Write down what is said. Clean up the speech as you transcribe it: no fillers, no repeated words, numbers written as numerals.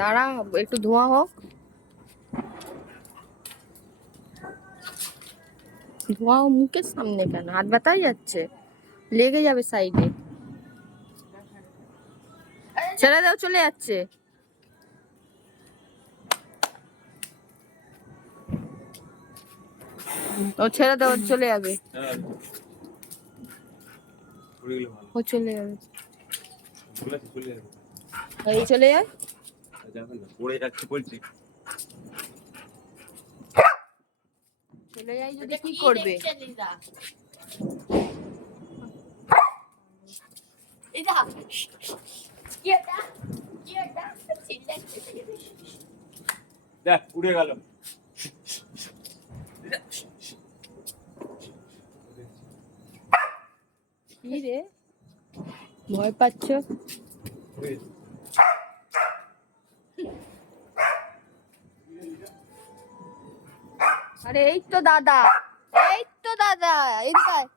দাঁড়া, একটু ধোঁয়া হোক। ধোঁয়া মুখের সামনে কেন? হাত ব্যথাই যাচ্ছে, লেগে যাবে সাইডে। ছেড়ে দাও, চলে যাচ্ছে। ও ছেড়ে দাও, চলে যাবে। ও চলে যাবে, এই চলে যায়। চলে যাই যদি কি করবে? দেখ উড়ে গেল। কি রে, ভয় পাচ্ছ? আরে এই তো দাদা, এই তো দাদা, এদিকে আয়।